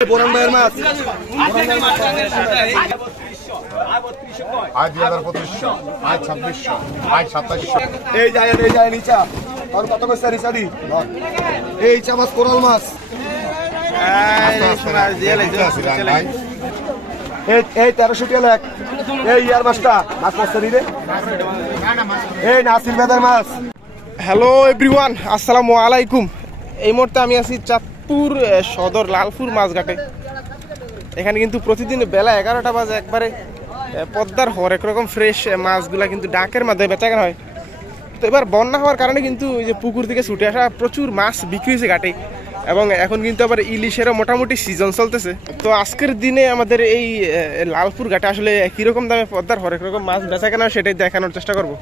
বোরান ভাইয়ের মাছ আজ 2500 আজ 2600 আজ 2700 এই যায় নিচা আর কত কইছে রিচা দি এই চা মাছ কোরাল মাছ এই 1300 টাকা লাখ এই ইয়ার মাছটা মাছ মাছটা দিবে এই নাসির বেদার মাছ। হ্যালো এভরিওয়ান, আসসালামু আলাইকুম। এই মুহূর্তে আমি আছি চাঁদপুর সদর লালপুর মাছঘাটে। এখানে কিন্তু প্রতিদিন বেলা 11টা বাজে একবারে পদ্মার হরেক রকম ফ্রেশ মাছগুলা কিন্তু ডাকের মাধ্যমে বেচাকেনা হয়। তো এবার বন্যা হওয়ার কারণে কিন্তু ওই যে পুকুর থেকে ছুটে আসা প্রচুর মাছ বিক্রি হয়েছে ঘাটে, এবং এখন কিন্তু আবার ইলিশেরও মোটামুটি সিজন চলতেছে। তো আজকের দিনে আমাদের এই লালপুর ঘাটে আসলে কীরকম দামে পদ্মার হরেক রকম মাছ বেচাকেনা হয় সেটাই দেখানোর চেষ্টা করব।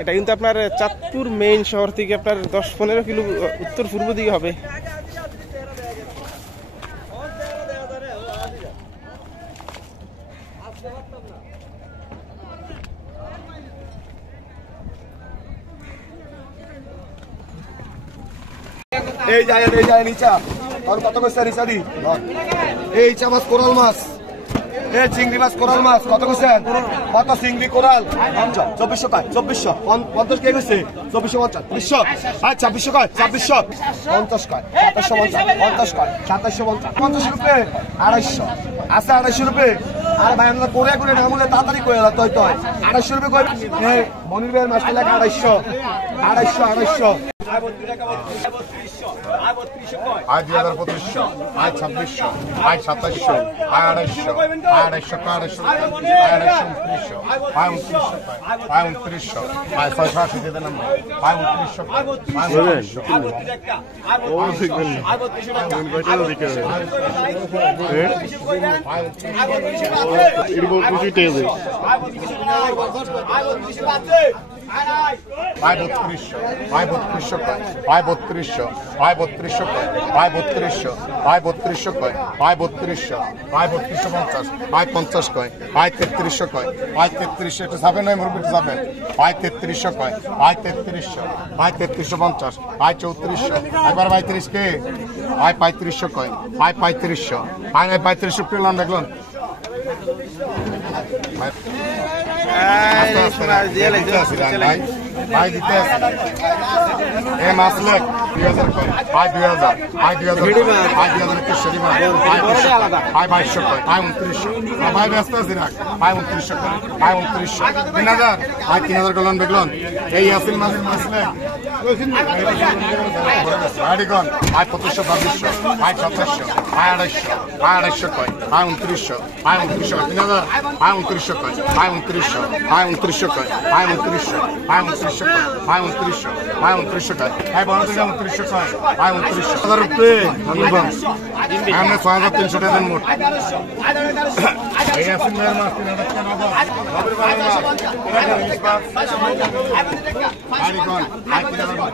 এটা কিন্তু আপনার চাঁদপুর মেইন শহর থেকে আপনার 10-15 কিলো উত্তর পূর্ব দিকে হবে। এই যায় নিচা আর কত কইছে রিচা দি এই চা মাছ কোরাল মাছ এই চিংড়ি মাছ কোরাল মাছ কত কইছেন? কত চিংড়ি কোরাল 2400 কয় 2400 50 কে কইছে 2450 2000 আচ্ছা 2600 কয় 2600 50 কয় 2750 কয় 2750 50 রুপিয়ে 250 আছে 250 রুপিয়ে। আর ভাই আমরা করে না মনে তাড়াতাড়ি কই এলা তুই 250 রুপিয়ে কই এই মনির ভাইয়ের মাছটা লাগে 250 আজ 2500 আজ 2600 আজ 2700 আজ 250 আজ 2900 আজ 680 দিয়ে দেন আজ 2900 50 কয় আয় 3300 কয় আয় 3300 এটা যাবে না মুরগি যাবে আয় 3300 কয় আয় 3300 আয় 3350 আয় 3400 একবার 32 কে আয় 3500 কয় আয় 3500 আয় 3500 পেলাম দেখলেন ভাই দিতে এ মাসলে 2000 কয় আয় 2000 আয় 2000 আয় 2100 দিবা আয় 2200 কয় আয় 2900 ভাই ব্যস্ত আছি রাখ আয় 2900 কয় আয় 2900 3000 আয় 3000 গলন দেখলন এই আসিল মাসলে আড়িগন আয় 2500 আয় 2700 আয় 250 আয় 250 কয় আয় 2900 আয় 2900 3000 আয় 2900 কয় আয় 2900 আয় 2900 কয় আয় 2900 আয় 2900 কয় আয় 2900 আয় 2900 কয় আয় 2900 কয় আয় 29000 রুপিয়ে নিবান আমরা 6300 টাকা দেন মোট এই আসিল মেয়ের মাছ 3000 টাকা নগদ নবীর বাড়ি আড়িগন আয় 3000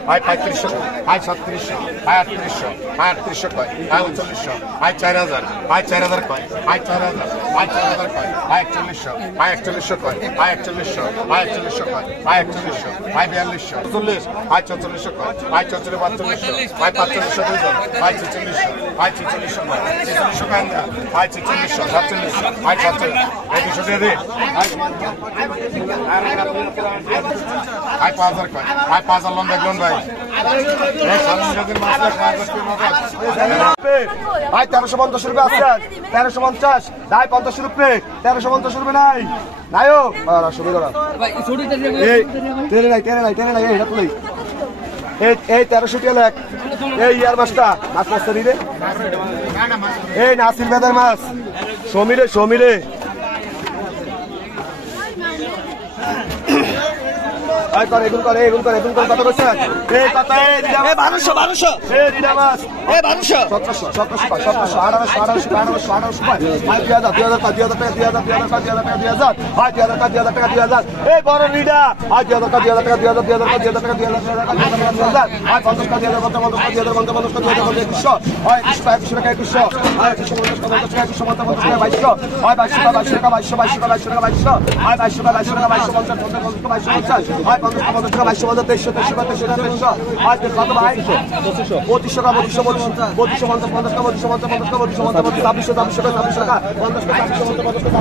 আয় 3500 আয় 3500 আয় 3700 আয় 3800 আয় 3800 কয় আয় 3900 আয় 4000 আয় 4000 কয় আয় 4000 আয় 4000 কয় আয় 4100 আয় 4100 কয় আয় 4100 আয় 4100 কয় আয় 4100 আয় 4200 40 আয় 4400 কয় আয় 44 4500 আয় 4500 দুইজন আয় 4600 আয় 4600 কয় 4600 কয় না আয় 4600 47 আয় 47 এই 200 দিয়ে দে আয় 5000 কয় আয় 5000 লোন দেখলন ভাই এই সামনের মাসলে কাজ করতে মত আয় 1350 রুপিয়ে আছে 1350 দাই 50 রুপিয়ে 1350 রুপিয়ে নাই নাইও আর শুরু করা ভাই ছোট এই তেরে নাই এই হাত লই এই 1300 টাকা লাখ এই ইয়ার মাছটা মাছ মাছটা দিবে এই নাসির বেদার মাছ সমীরে আই করে এগুন করে কত কইছেন এই কত এই 1200 এই দিদা মাছ এই 1200 1700 আই 2000 এই বড় লিডা আই 2000 আই 50 আই 50 টাকা 22 2300 2300 আজ কত ভাই 2500 টাকা 2550 50 টাকা 2600 টাকা 50 টাকা 2650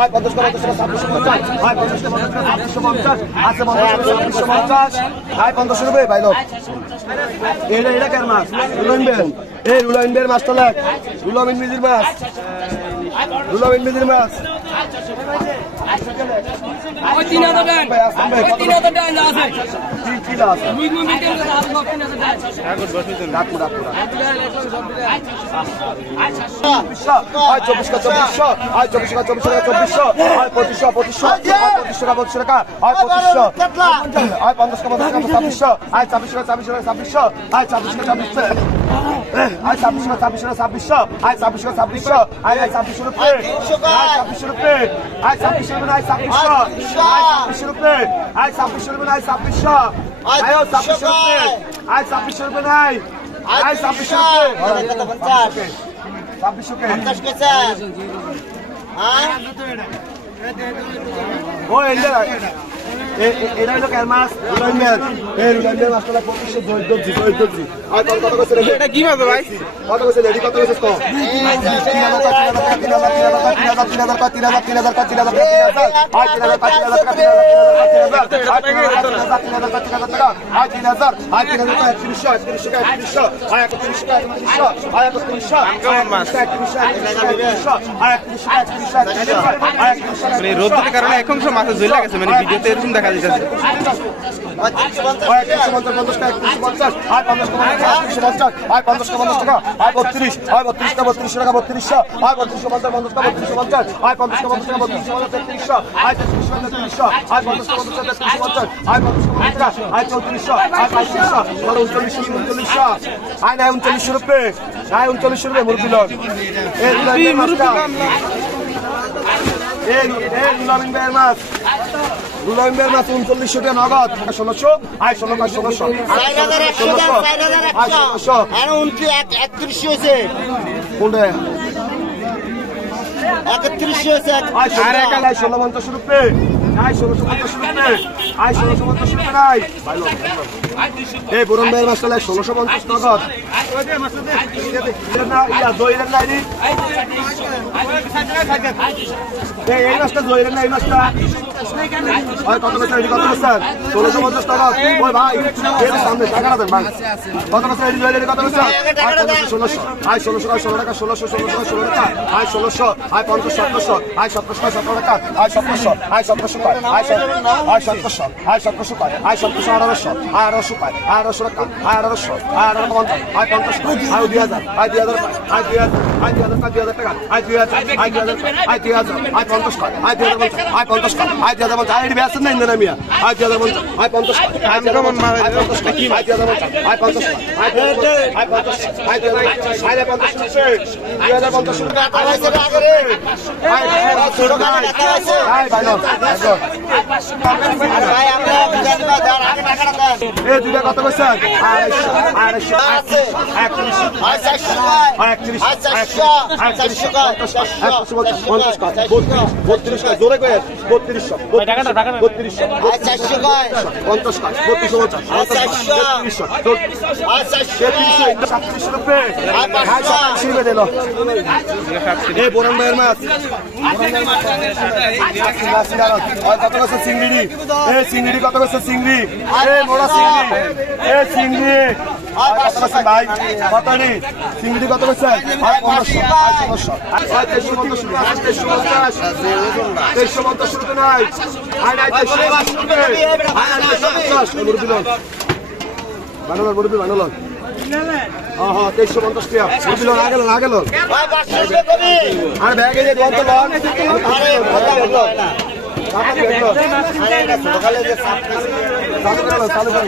আয় 50 টাকা 2650 আয় 50 টাকা 2650 আছে 2650 আয় 500 রুপিয়ে ভাই লোক এটা কেন মাছ রুলাইন বের মাছটা লাগ রুলামিন মিজির মাছ ওই 3000 দেন ওই 3000 দেন আছে কি লাস দুই মিনিটের মধ্যে আর 3000 দেন ডাকু আয় 24 টাকা 2400 আয় 24 টাকা 2400 আয় 2500 টাকা আয় 2500 আয় 50 টাকা 2600 আয় 26 টাকা 2600 আয় 26 টাকা 2600 আয় 26 টাকা 2600 আয় 26 টাকা 2600 আয় 26 রুপিয়ে আয় 26 রুপিয়ে আয় 26 রুপিয়ে আয় 2600 26 রুপিয়ে আয় 26 রুপিয়ে আয় 2600 আয় 26 রুপিয়ে আয় 26 রুপিয়ে নাই আয় 26 রুপিয়ে 26 কে 50 কেছে হ্যাঁ ও এটা হলো ক্যালমাস রুলাইন মাছটা 2500 দই আর কত কত করে এটা কি মাছ ভাই কত করে লেডি কত করে কো মানে রোদের কারণে এখন সব মাছ ঝুলে গেছে মানে ভিডিওতে এরকম দেখা যাচ্ছে 50 টাকা 50 আয় 50 টাকা 50 টাকা আয় 32 আয় 32 টাকা 32 টাকা 3200 আয় 32 টাকা 50 টাকা 3250 আয় 50 টাকা 3300 আয় 3300 আয় 50 টাকা 3350 আয় 50 টাকা আয় 3400 আয় 3500 আয় 39 রুপিয়ে আয় 39 রুপিয়ে মুরগিলন এই মাছটা এই রুলামিন বের মাছ 3900 টাকা নগদ 1600 আয় 1600 আয় 1600 আর 31 হয়েছে কোনটা 31 হয়েছে আর একালে 1650 রুপিয়ে আয় 1650 রুপিয়ে আয় 1650 রুপিয়ে নাই এই বুরন ভাইয়ের মাছটা 1650 নগদ এই মাছটা জয়ের না এই মাছটা কত বছর কত বছর 1650 টাকা ওই ভাই সামনে টাকাটা দেন ভাই কত বছর কত বছর 1600 আয় 1600 টাকা 1600 টাকা আয় 1600 আয় 50 1700 আয় 1700 টাকা আয় 1700 আয় 1700 টাকা আয় 1700 আয় 1700 টাকা আয় 1700 1800 আয় 1800 টাকা আয় 1800 টাকা আয় 1800 আয় 1850 আয় 50 আয় 2000 আয় 2000 আয় 2000 টাকা আয় 2000 আয় 2000 আয় 2000 আয় 50 টাকা আয় 2000 আয় 50 টাকা আয় 2000 আয় বেসন না ইন্দনা মিয়া আয় 2000 আয় 50 টাকা আয় 50 টাকা আয় 50 টাকা কি আয় 2000 আয় 50 টাকা আয় 50 আয় 2000 আয় 50 টাকা 2050 টাকা আগে রে আয় ছোট গাড়ি দেখা আছে আয় ভাই ভাই আমরা বুঝাতে না যার আগে টাকাটা দেন এই দুইটা কত কইছেন 250 আছে 31 আয় 400 আয় 31 আয় 400 32 টাকা জোরে কই 3200 টাকাটা 3200 আয় 400 কয় 50 টাকা 3250 আয় 400 আয় 400 37 রুপিয়ে আয় 500 শিবে দিল এই বরণ ভাইয়ের মাছ কত কইছে চিংড়ি এই চিংড়ি কত কইছে চিংড়ি এই মোড়া চিংড়ি এই চিংড়ি কত কইছে ভাই কত নি চিংড়ি কত কইছে 1500 2350 রুপিয়ে নাই আয় নাই 2350 রুপিয়ে আয় নাই 2350 মুরগি লন বানলন মুরগি বানলন হ্যাঁ 2350 টাকা মুরগি লন আগে লন ভাই 500 টাকা কবি আর ব্যাগে যে দন্ত লন আরে কথা বলো না সকালে যে চালু করো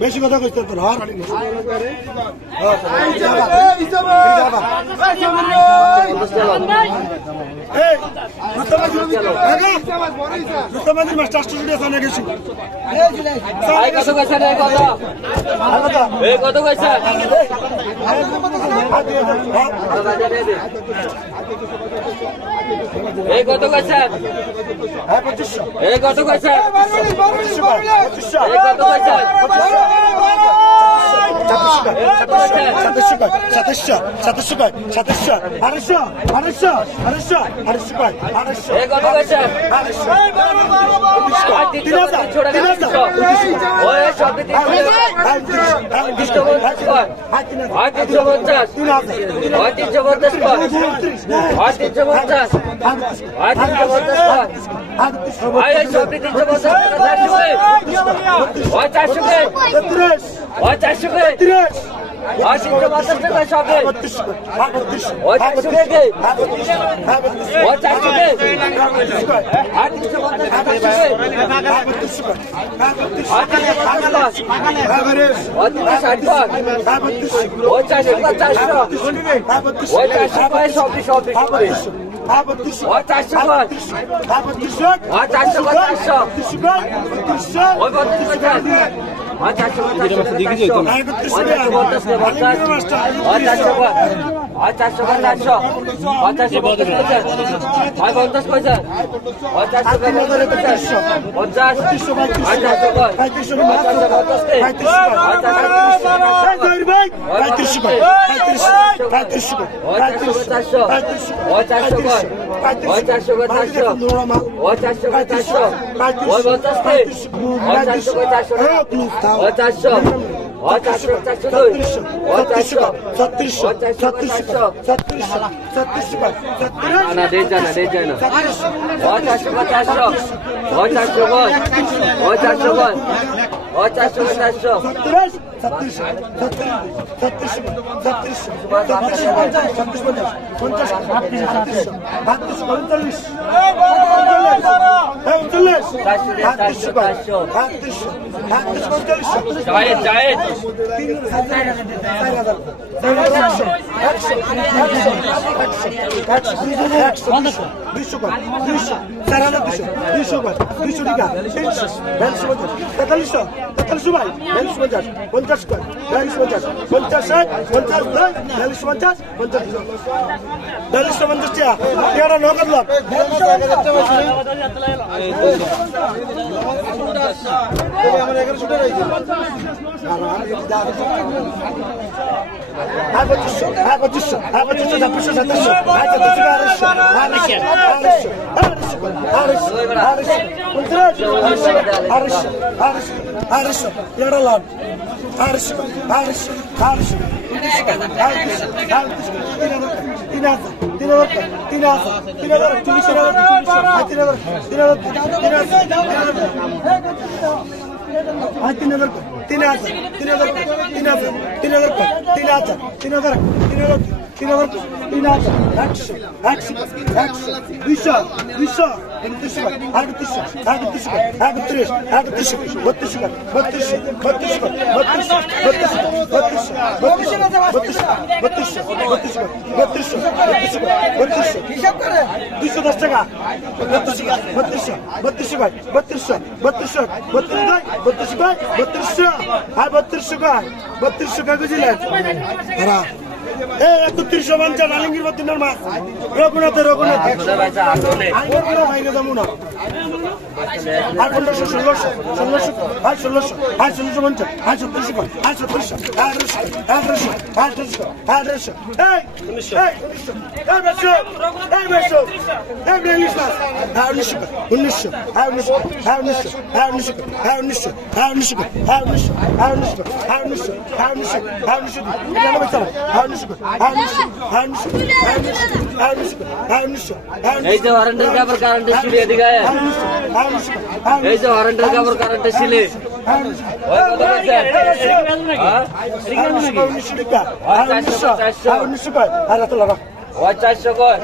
বেশি কথা কইতে তোর হর মাস্টার স্টুডিও সামনে গেছি কত কইছে এই কত কইছে এই কত কইছে এই কত কইছে ওই 400 কর ওই 400 কর 400 ওই 32 কর ওই 400 কর 400 ওই 400 কর 10 ওই 400 কর ওই 400 কর 400 ওই 400 কর 50 ওই 50 কর ওই 400 কর 50 ওই 400 কর এই যে ওয়ারেন্টের কাপড় কারেন্টে ছিলে এদিকে এই যে ওয়ারেন্টের কাপড় কারেন্টে ছিলে ওই কত বলছেন ওই 400 কর